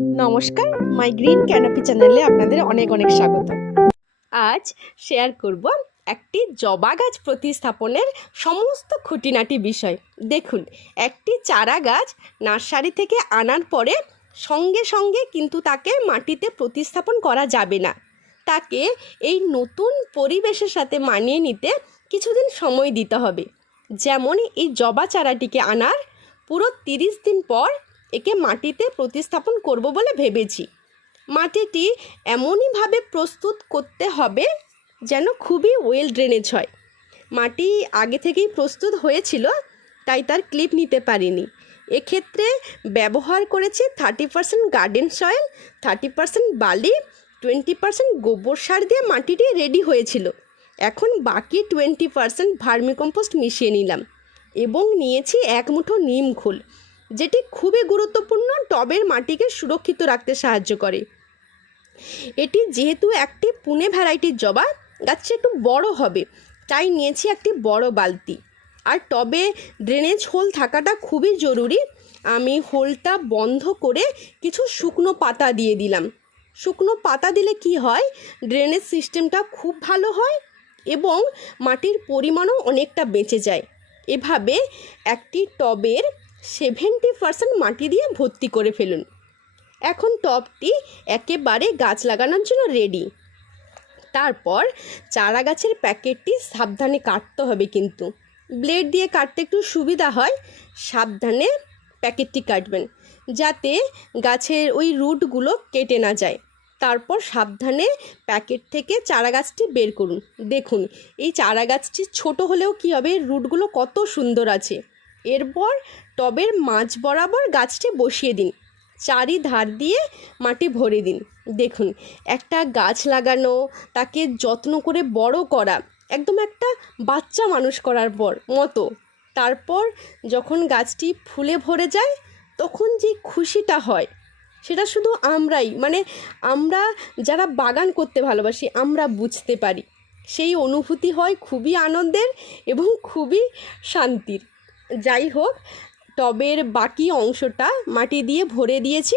নমস্কার, মাই green canopy চ্যানেলে আপনাদের অনেক অনেক স্বাগত। আজ শেয়ার করব একটি জবা গাছ প্রতিস্থাপনের সমস্ত খুঁটিনাটি বিষয়। দেখুন, একটি চারা গাছ নার্সারি থেকে আনার পরে সঙ্গে সঙ্গে কিন্তু তাকে মাটিতে প্রতিস্থাপন করা যাবে না। তাকে এই নতুন পরিবেশের সাথে মানিয়ে নিতে কিছুদিন সময় দিতে হবে। যেমন এই জবা চারাটিকে আনার পুরো 30 দিন পর একে মাটিতে প্রতিস্থাপন করব বলে ভেবেছি। মাটিটি এমনইভাবে প্রস্তুত করতে হবে যেন খুবই ওয়েল ড্রেনেজ হয়। মাটি আগে থেকেই প্রস্তুত হয়েছিল, তাই তার ক্লিপ নিতে পারিনি। এক্ষেত্রে ব্যবহার করেছি 30% গার্ডেন সয়েল, 30% বালি, 20% গোবর সার দিয়ে মাটিটি রেডি হয়েছিল। এখন বাকি 20% ভার্মিকম্পোস্ট মিশিয়ে নিলাম এবং নিয়েছি 1 মুঠো নিম খোল, যেটি খুবই গুরুত্বপূর্ণ, টবের মাটিকে সুরক্ষিত রাখতে সাহায্য করে। এটি যেহেতু একটি পুনে ভ্যারাইটির জবা, গাছটি একটু বড় হবে, তাই নিয়েছি একটি বড় বালতি। আর টবে ড্রেনেজ হোল থাকাটা খুবই জরুরি। আমি হোলটা বন্ধ করে কিছু শুকনো পাতা দিয়ে দিলাম। শুকনো পাতা দিলে কি হয়, ড্রেনেজ সিস্টেমটা খুব ভালো হয় এবং মাটির পরিমাণও অনেকটা বেঁচে যায়। এভাবে একটি টবের 70% মাটি দিয়ে ভর্তি করে ফেলুন। এখন টবটি একেবারে গাছ লাগানোর জন্য রেডি। তারপর চারা গাছের প্যাকেটটি সাবধানে কাটতে হবে, কিন্তু ব্লেড দিয়ে কাটতে একটু সুবিধা হয়। সাবধানে প্যাকেটটি কাটবেন যাতে গাছের ওই রুটগুলো কেটে না যায়। তারপর সাবধানে প্যাকেট থেকে চারা গাছটি বের করুন। দেখুন, এই চারা গাছটি ছোট হলেও কী হবে, রুটগুলো কত সুন্দর আছে। এরপর টবের মাঝ বরাবর গাছটি বসিয়ে দিন, চারিধার দিয়ে মাটি ভরে দিন। দেখুন, একটা গাছ লাগানো, তাকে যত্ন করে বড় করা, একদম একটা বাচ্চা মানুষ করার মতো। তারপর যখন গাছটি ফুলে ভরে যায়, তখন যে খুশিটা হয় সেটা শুধু আমরা যারা বাগান করতে ভালোবাসি আমরা বুঝতে পারি। সেই অনুভূতি হয় খুবই আনন্দের এবং খুবই শান্তির। যাই হোক, টবের বাকি অংশটা মাটি দিয়ে ভরে দিয়েছি।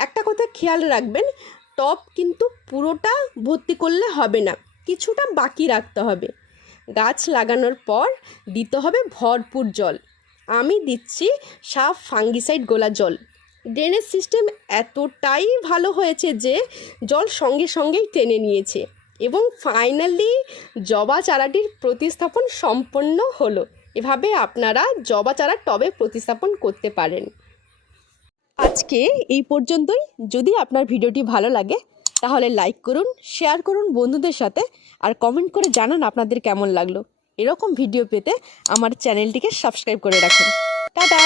একটা কথা খেয়াল রাখবেন, টব কিন্তু পুরোটা ভর্তি করলে হবে না, কিছুটা বাকি রাখতে হবে। গাছ লাগানোর পর দিতে হবে ভরপুর জল। আমি দিচ্ছি সাফ ফাঙ্গিসাইড গোলা জল। ড্রেনেজ সিস্টেম এতটাই ভালো হয়েছে যে জল সঙ্গে সঙ্গেই টেনে নিয়েছে এবং ফাইনালি জবা চারাটির প্রতিস্থাপন সম্পন্ন হলো। এভাবে আপনারা জবা চারা টবে প্রতিস্থাপন করতে পারেন। আজকে এই পর্যন্তই। যদি আপনার ভিডিওটি ভালো লাগে তাহলে লাইক করুন, শেয়ার করুন বন্ধুদের সাথে, আর কমেন্ট করে জানান আপনাদের কেমন লাগলো। এরকম ভিডিও পেতে আমার চ্যানেলটিকে সাবস্ক্রাইব করে রাখুন। টাটা।